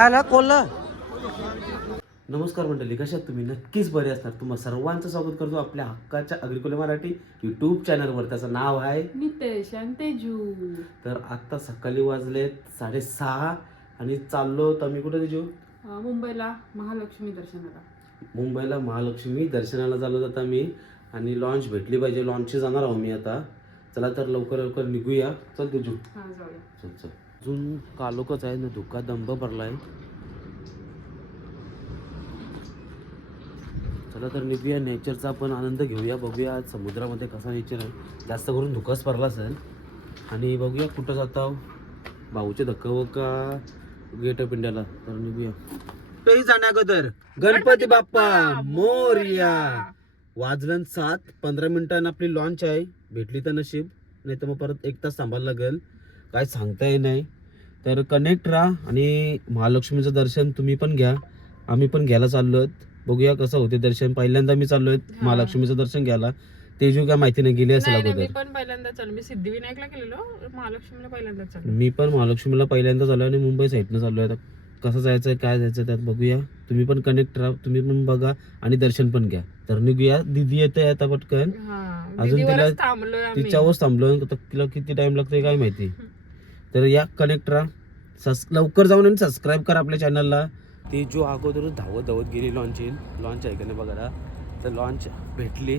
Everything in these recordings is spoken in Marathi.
खायला कोल्हा. नमस्कार मंडळी, कशा आहात तुम्ही? नक्कीच बरे असणार. तुम्हा सर्वांचं स्वागत करतो आपल्या हक्काच्या अग्रिकोले मराठी यूट्यूब चॅनलवर. त्याचं नाव आहे नितेश आणि तेजू. तर आत्ता सकाळी वाजलेत 6:30 आणि चाललो तर आम्ही कुठे तेजू? मुंबईला महालक्ष्मी दर्शनाला. मुंबईला महालक्ष्मी दर्शनाला चाललो आता मी. आणि लॉन्च भेटली पाहिजे, लॉन्चची जाणार आहो मी आता. चला तर लवकर लवकर निघूया. चल तेजू. हा जाऊया. चल चल. अजून कालोकच आहे ना, धुका दंब भरलाय. चला तर निघूया, नेचरचा पण आनंद घेऊया. बघूया आज समुद्रामध्ये कसा नेचर आहे. जास्त करून धुकाच पडला असेल. आणि बघूया कुठं जाता भाऊचे धक्का का गेट ऑफ इंडियाला. तर निघूया. तेही जाण्या अगोदर गणपती बाप्पा मोरया. वाजलं 7:15 मिनिटांनी आपली लॉन्च आहे. भेटली तर नशीब, नाही तर मग परत 1 तास थांबायला लागेल. काय सांगता येत नाही. तर कनेक्ट राहा आणि महालक्ष्मीचं दर्शन तुम्ही पण घ्या, आम्ही पण घ्यायला चाललो. बघूया कसं होते दर्शन. पहिल्यांदा मी चाललोय महालक्ष्मीचं दर्शन घ्यायला. तेजू काय माहिती नाही, गेली असेल अगोदर. मी पण पहिल्यांदा चाललो. मी सिद्धिविनायकला गेलेलो, महालक्ष्मीला पहिल्यांदा चाललो. मी पण महालक्ष्मीला पहिल्यांदा चाललोय आणि मुंबई साईडनं चाललोय. आता कसं जायचं काय जायचं त्यात बघूया. तुम्ही पण कनेक्ट राहा, तुम्ही पण बघा आणि दर्शन पण घ्या. तर निघूया. दीदी येते आता पटकन. अजून तिच्यावरच थांबलो. तिला किती टाइम लागतोय काय माहिती. तर या कनेक्ट राहा, लवकर जाऊन आणि सबस्क्राईब करा आपल्या चॅनलला. ती जो अगोदरच धावत धावत गेली लॉन्च आहे का नाही बघा. तर लॉन्च भेटली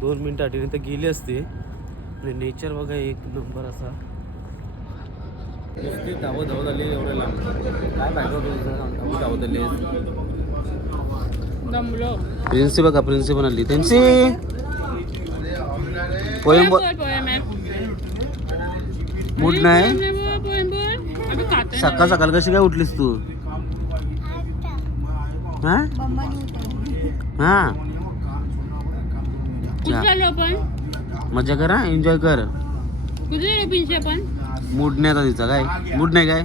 2 मिनिटासाठी, तर गेली असते. आणि नेचर बघा एक नंबर असा. नुसती धावत धावत आली एवढ्या लांब. काय पाहिजे धावत आली. प्रिन्सी बघा, प्रिन्सी पण आली. त्यांची पोएम मूड नाही. सकाळ सकाळ कशी काय उठलीस तू? हा मजा कर, एन्जॉय कर. मूड नाही आता तिचा. काय मूड नाही? काय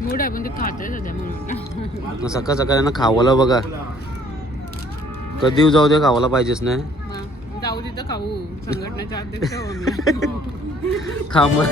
मूड आपण ते खातोय सध्या. सकाळ सकाळ खावाला बघा. कधी जाऊ दे खावाला पाहिजेच नाही. जाऊ तिथं खाऊ. संघटनेचा अध्यक्ष खा मग.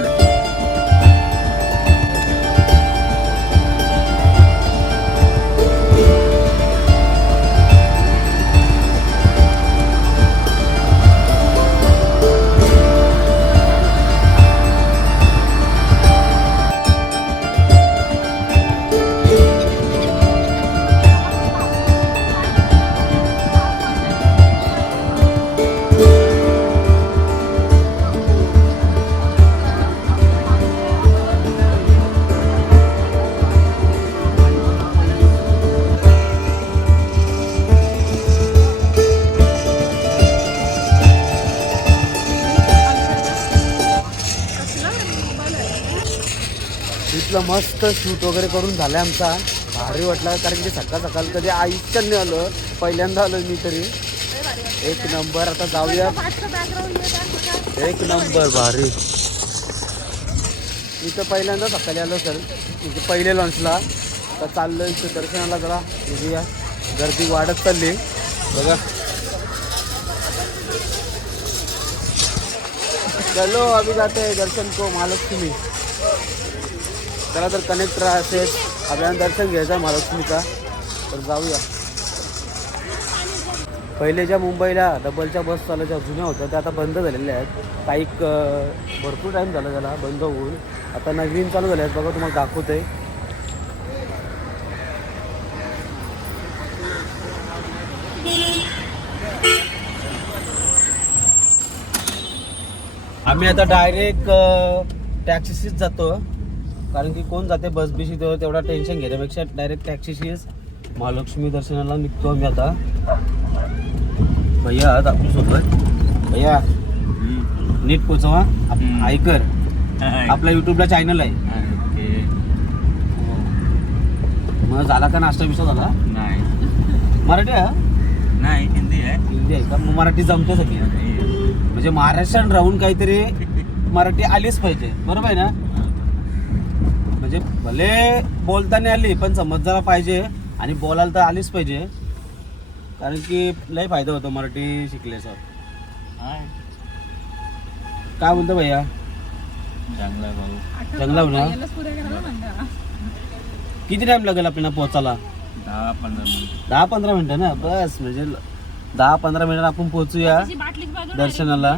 इथलं मस्त शूट वगैरे करून झालं आमचा. भारी वाटला, कारण की सकाळ सकाळ कधी आयुष्यात नाही आलं. पहिल्यांदा आलो मी तरी. एक नंबर. आता जाऊया. एक नंबर भारी. मी तर पहिल्यांदा सकाळी आलो सर, म्हणजे पहिले लॉन्चला. आता चाललो इथं दर्शनाला. जरा बघूया, गर्दी वाढत चालली बघा. चलो अभी जाते हैं दर्शन को महालक्ष्मी. चला तर कनेक्ट राहा. असेल आपल्याला दर्शन घ्यायचं आहे महालक्ष्मीचा. तर जाऊया. पहिले ज्या मुंबईला डबलच्या बस चालायच्या जुन्या होत्या त्या आता बंद झालेल्या आहेत. काही भरपूर टाईम झाला त्याला बंद होऊन. आता नवीन चालू झाल्या आहेत बघा, तुम्हाला दाखवतोय. आम्ही आता डायरेक्ट टॅक्सीशीच जातो, कारण की कोण जाते बस बिशी तेवढा टेन्शन घेण्यापेक्षा डायरेक्ट टॅक्सीशीच महालक्ष्मी दर्शनाला निघतो आम्ही आता. भैया आपल्यासोबत. भैया नीट पोचवा. ऐकर, आपला युट्यूबला चॅनल आहे. मग झाला का नाश्ता बिस्टा झाला? नाही. मराठी आहे? नाही, हिंदी आहे. हिंदी आहे का? मग मराठी जमते सगळी. म्हणजे महाराष्ट्रात राहून काहीतरी मराठी आलीच पाहिजे, बरोबर आहे ना? म्हणजे भले बोलताना आली पण समजायला पाहिजे आणि बोलायला तर आलीच पाहिजे, कारण की लय फायदा होतो मराठी शिकल्याचा. काय बोलतो भैया? चांगला भाऊ. चांगला हो ना? किती टाइम लागेल आपल्याला पोहोचायला? 10-15 मिनिटं ना बस, म्हणजे 10-15 मिनिटात आपण पोहोचूया दर्शनाला.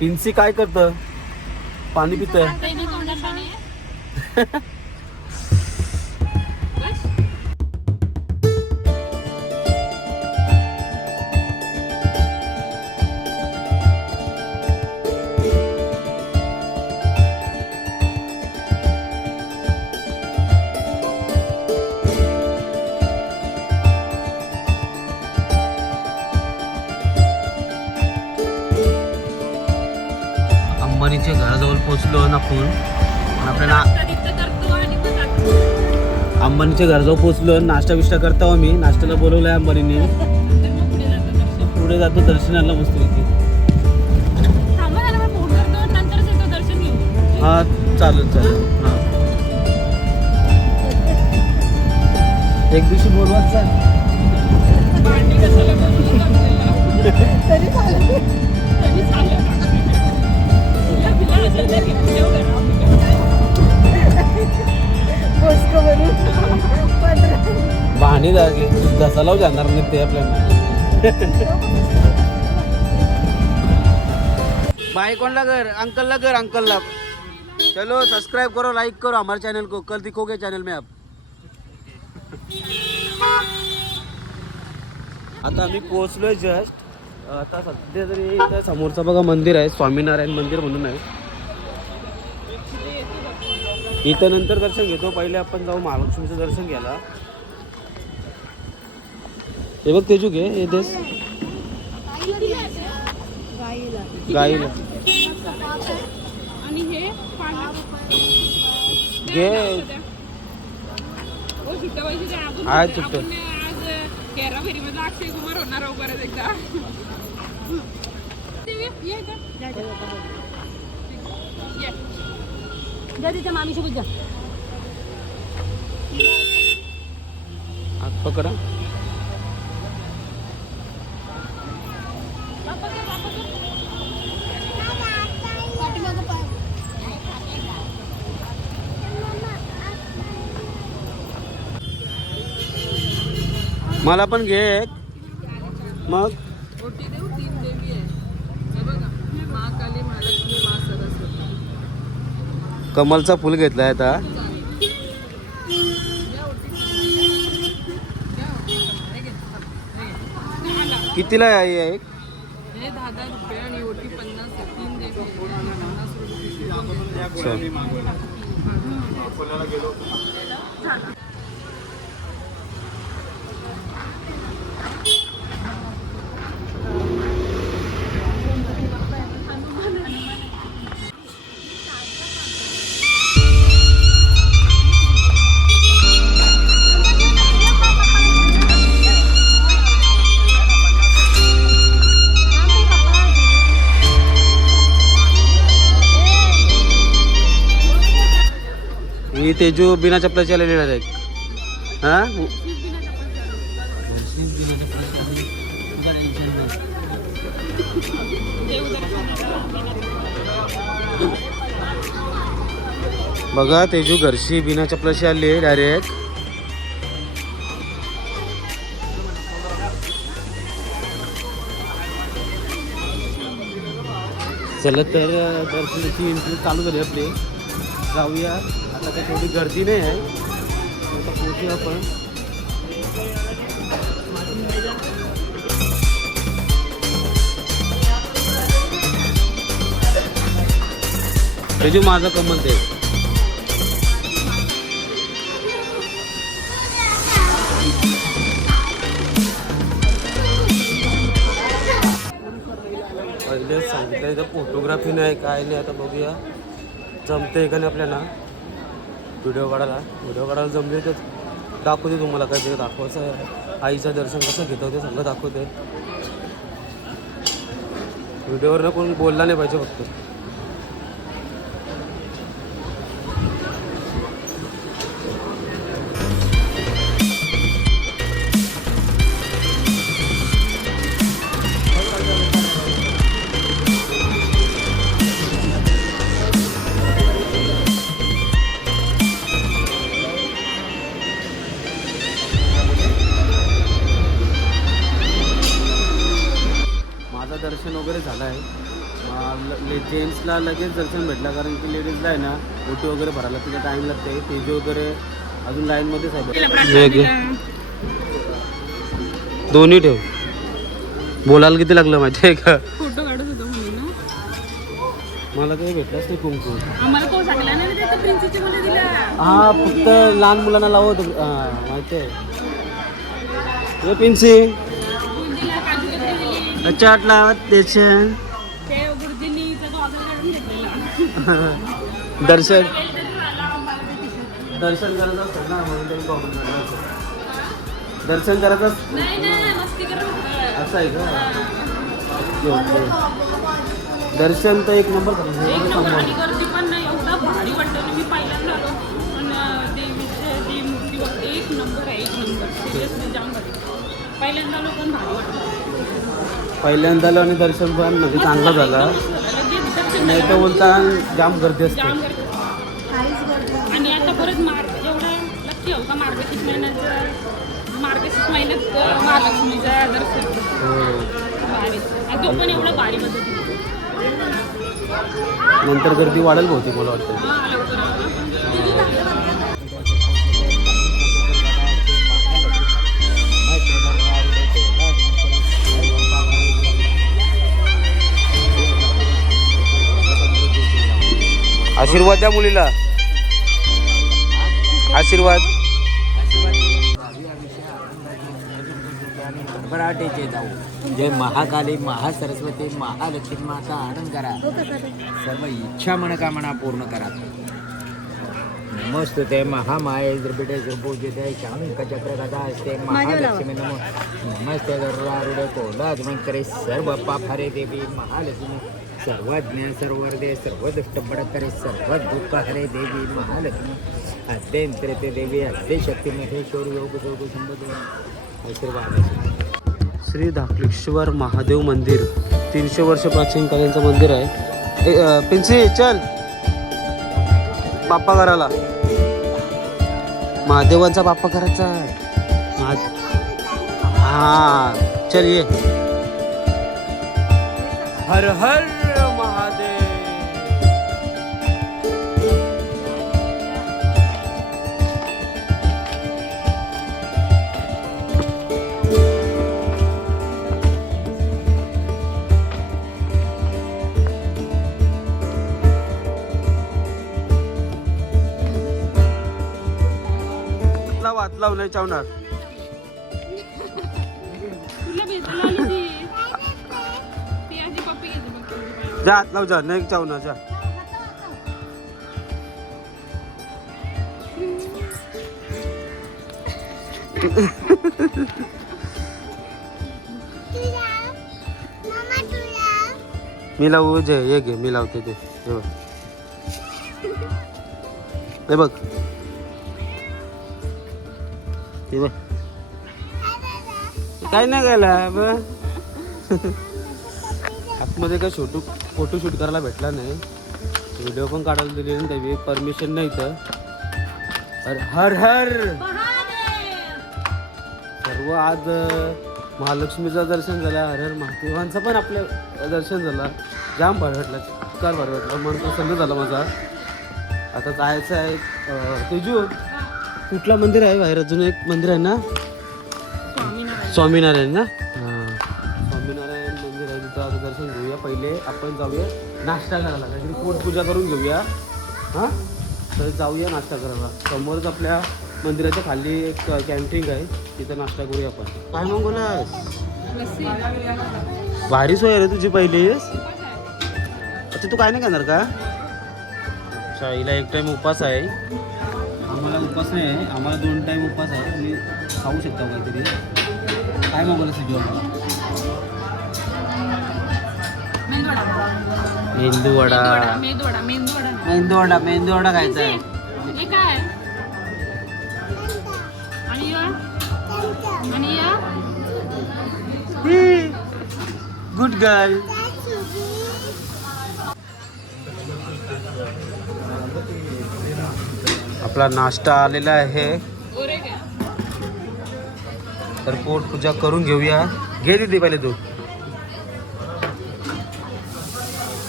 पिन्सी काय करतं? पाणी पितंय. अंबानीच्या घराजवळ पोहोचलो आपण. आपल्याला अंबानीच्या घराजवळ पोहोचलो. नाश्ता बिष्टा करतो आम्ही. नाश्त्याला बोलवलंय अंबानीने. पुढे जातो दर्शनाला मस्तपैकी. हा चालेल चालेल. हा एक दिवशी बोलवाच भांडी घसाला जाणार नाही ते आपल्याला. भाई कौन ला कर? अंकल ला कर, अंकल ला. चलो सब्सक्राइब करो, लाइक करो हमारे चैनल को. कल दिखोगे चैनल में आप. आता आम्ही पोहोचलोय जस्ट. आता सध्या तरी इथं समोरचं बघा मंदिर आहे, स्वामीनारायण मंदिर म्हणून आहे. इथं नंतर दर्शन घेतो. पहिले आपण जाऊ महालक्ष्मीचं दर्शन घ्यायला. हे बघ तेजू घे. हे देस गाईला आणि हे घे. आज केरा फेरीमध्ये अक्षय कुमार होणार आहो परत एकदा. मामी सोबत जा. हात पकडा. मला पण घे एक. मग ओटी देऊ. 3 देवी आहे. हे बघा, महाकाली, महालक्ष्मी, मा सरस्वती. कमलचा फुल घेतलाय आता. कितीला आहे एक? हे 10,000 रुपये आणि ओटी 50. 3 देवी आहे. 50 रुपये. ही तेजू बिना चपलाची आलेली डायरेक्ट. हा बघा तेजू घरची बिना चपलाची आली डायरेक्ट. चला तर दर्शनाची एंट्री चालू झाली आपली. जाऊया. आता काही थोडी गर्दी नाही आहे. आता पोहोचूया आपण. तेजू माझं कमल ते. पहिले सांगितलं इथं फोटोग्राफी नाही काय नाही. आता बघूया जमते का नाही आपल्याला व्हिडिओ काढायला जमले तर दाखवते तुम्हाला. काय ते दाखवायचं आहे. आईचं दर्शन कसं घेतो ते सगळं दाखवते. व्हिडिओवर कोण बोलला नाही पाहिजे फक्त. झाला आहे. जेंट्सला लगेच दर्शन भेटला, कारण की लेडीजला आहे ना ओटी वगैरे भरायला तिला टाईम लागते. तेजी वगैरे अजून लाईनमध्येच आहे. दोन्ही ठेव. बोलायला किती लागलं माहिती आहे का? फोटो काढत होतो म्हणून ना. मला काही भेटलंच नाही कुंकू. आम्हाला कोण सांगला नाही त्याच्या प्रिन्सेसच्या मध्ये दिला. हा फक्त लहान मुलांना लावत माहिती आहे. हे पिन्सी बुंदीला काजू कतरी दिली. चाट लावत त्याच्या ते गुरुजींनीचा तो ऑर्डर काढून घेतलेला. दर्शन आला आम्हाला ते t-shirt. दर्शन करायचं असतं ना, म्हणून त्यांनी कॉमेंट केलं असं. दर्शन करायचं नाही नाही मस्ती करत होतं. असं आहे का? दर्शन तर एक नंबर एक झालं. नंबर आणि गर्दी पण नाही, एवढा भारी वाटतं. मी पहिल्यांदा आलो पण देवीची मूर्ती बघते एक नंबर आहे, एक नंबर. सिरियसली जाम भारी. पहिल्यांदा आलो पण भारी वाटलं. पहिल्यांदा आलो आणि दर्शन पण म्हणजे चांगला झाला. लगेच दर्शन नाही तर बोलता जाम गर्दी असते. जाम गर्दी. आणि आता परत एवढा लक्की हो का मार्गशीर्ष महिन्यात महालक्ष्मीचा दर्शन भारी. आणि तो पण एवढा भारी पद्धतीने. नंतर गर्दी वाढेल बहुतेक मला वाटतं. हा लवकर आला. आशीर्वाद द्या मुलीला. आशीर्वाद. भरभराटीचे जाऊ. जय महाकाली, महासरस्वती, महालक्ष्मी माता आनंद करा. सर्व इच्छा मनोकामना पूर्ण करा. नमस्ते महामाये द्रविडे पूजिते शंखचक्र गदा असते महालक्ष्मी नमो. नमस्ते गरुडारूढे कोलाध्वंकरे सर्व पापहरे देवी महालक्ष्मी. सर्वज्ञ सर्वदे सर्वदुष्ट बडकरे सर्व दुःख हरे देवी महालक्ष्मी. अद्यंतरते देवी अद्य शक्ती महेश्वर योग योग संबंध आशीर्वाद. श्री धाकलेश्वर महादेव मंदिर 300 वर्ष प्राचीन कालीनचं मंदिर आहे. पिन्सी चल बाप्पा करायला. महादेवांचा बाप्पा करायचा. हा चल ये. हर हर महादेव. वाच लावू नाही चावणार. तुला भेटायला आली ती. ती आधी पप्पी घेते बघ. जा हात लाव जा. नाही चावणार जा. मी लावू जे हे घे मी लावते ते. हे बघ ते बघ. काय नाही गेला आतमध्ये काय फोटोशूट करायला भेटला नाही. व्हिडिओ पण काढायला दिली नाही त्यावेळी. परमिशन नाही तर. हर हर सर्व. आज महालक्ष्मीचं दर्शन झालं. हर हर महादेवांचं पण आपलं दर्शन झालं. जाम भारी वाटलं. चिक्कार भारी वाटलं. मन प्रसन्न झालं माझा. आता जायचं आहे. तेजू कुठलं मंदिर आहे बाहेर? अजून एक मंदिर आहे ना, स्वामीनारायण ना. हां स्वामीनारायण मंदिर आहे तिथं. आता दर्शन घेऊया. पहिले आपण जाऊया नाश्ता करायला. काहीतरी पोटपूजा करून घेऊया. हां तर जाऊया नाश्ता करायला. समोरच आपल्या मंदिराच्या खाली एक कॅन्टीन आहे, तिथं नाश्ता करूया आपण. काय मागवलास? भारी सोय रे तुझी पहिली. अच्छा तू काय नाही करणार का? अच्छा हिला एक टाईम उपास आहे. आम्हाला उपास नाही आहे. आम्हाला 2 टाईम उपास आहे. तुम्ही खाऊ शकता काहीतरी. काय मागवलं तुझी? मेंदूवडा. मेंदूवडा खायचा आहे. हे काय? आणि या गुड गर्ल. आपला नाश्ता आलेला आहे. तर पोट पूजा करून घेऊया. घे दीदी पहिले तू.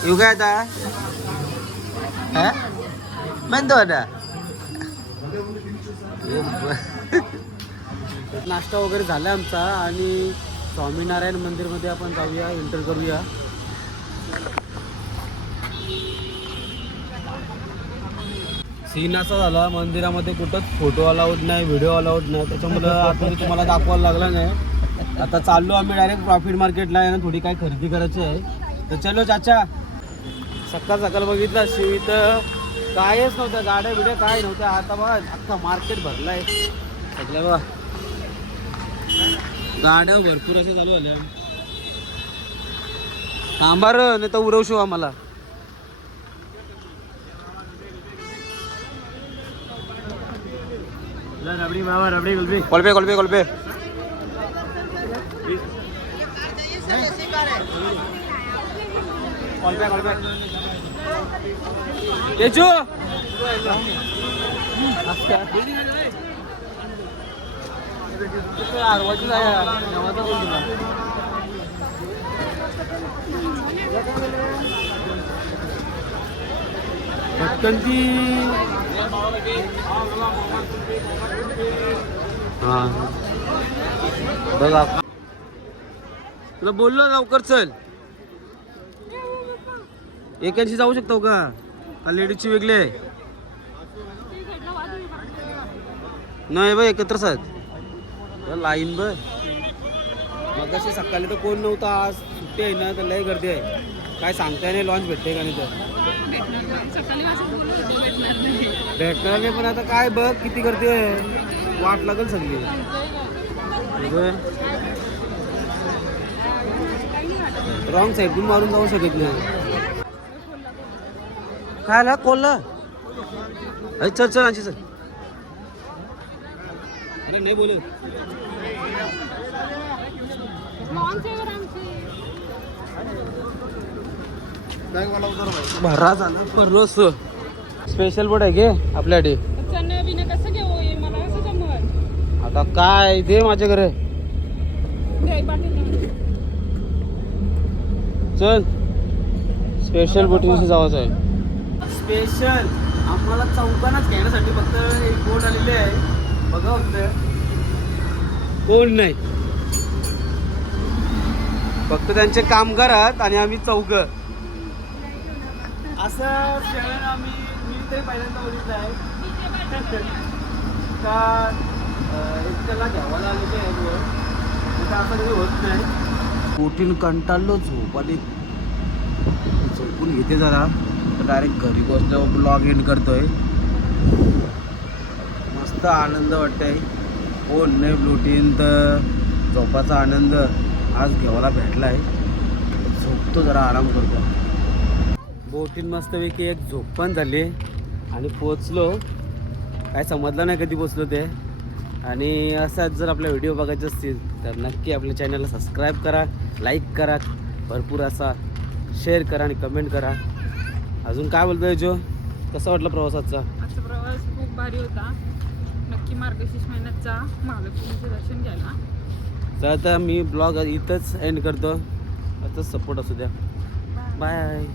येऊ काय आता हा म्हणतो आता नाश्ता वगैरे झाला आमचा आणि स्वामीनारायण मंदिरमध्ये आपण जाऊया एंटर करूया. सीन असा झाला मंदिरामध्ये कुठंच फोटो अलाउड नाही, व्हिडिओ अलाउड नाही, त्याच्यामुळं आतमध्ये तुम्हाला दाखवायला लागला नाही. आता चाललो आम्ही डायरेक्ट प्रॉफिट मार्केटला आहे ना, थोडी काय खरेदी करायची आहे. तर चलो चाचा. सकाळ सकाळ बघितलं शिव इथं कायच नव्हतं, गाड्या बिड्या काय नव्हत्या. आता बघा अख्खा मार्केट भरला आहे सगळ्या बघा, गाड्या भरपूर अशा चालू झाल्या. थांबा र नाही तर उरवशो आम्हाला. रबडी मामा रबडी कुल्फी कुल्फी कुल्फी कुल्फी कुल्फी कुल्फी तेजू आरवाची जाया नवाचा कोण तुला पटकन ती हा बघा तुला बोललो लवकर चल. एकांशी जाऊ शकतो का लेडीजची वेगळी आहे नाही बघ एकत्रच आहेत लाईन बघ. मग अशी सकाळी तर कोण नव्हता, आज सुट्टी आहे ना तर लय गर्दी आहे. काय सांगताय नाही लॉन्च भेटते का नाही तर भेटणार नाही. पण आता काय बघ किती गर्दी आहे, वाट लागेल सगळी. रॉंग साईडून मारून जाऊ शकत नाही. काय आला कोल्हा चल चल आणशी चल. अरे नाही बोल भरा झाला पररोज स्पेशल बोर्ड आहे घे आपल्याकडे. कसं घेऊ मला कसं जमत. आता काय दे माझ्या घरे चल. स्पेशल बोटिंग जावायचं आहे. स्पेशल आम्हाला चौकानच घेण्यासाठी फक्त एक बोट आलेली आहे बघा. फक्त कोण नाही, फक्त त्यांचे कामगार आहेत आणि आम्ही चौघ असं खेळून आम्ही. मी तरी पहिल्यांदा बघितलं आहे का एकट्याला घ्यावायला आलेले आहे वर, असं काही होत नाही. बोटीन कंटाळलो झोप आली, झोपून घेते जरा डायरेक्ट घरी पोहोचल्यावर ब्लॉग एंड करतोय. मस्त आनंद वाटतंय. कोण नाही ब्लूटीन तर झोपाचा आनंद आज घ्यावायला भेटला आहे. झोपतो जरा आराम करतो. बोटीन मस्तपैकी एक झोप पण झाली आणि पोचलो. काय समजलं नाही कधी पोचलो ते. आणि असाच जर आपल्या व्हिडिओ बघायचे असतील तर नक्की आपल्या चॅनलला सबस्क्राईब करा, लाईक करा, भरपूर असा शेअर करा आणि कमेंट करा. अजून काय बोलतोय जो, कसा वाटला प्रवासाचा? आजचा प्रवास खूप भारी होता. नक्की मार्गशीर्ष महिन्याचा महालक्ष्मीचं दर्शन घ्यायला. तर आता मी ब्लॉग इथंच एंड करतो. आताच सपोर्ट असू द्या. बाय.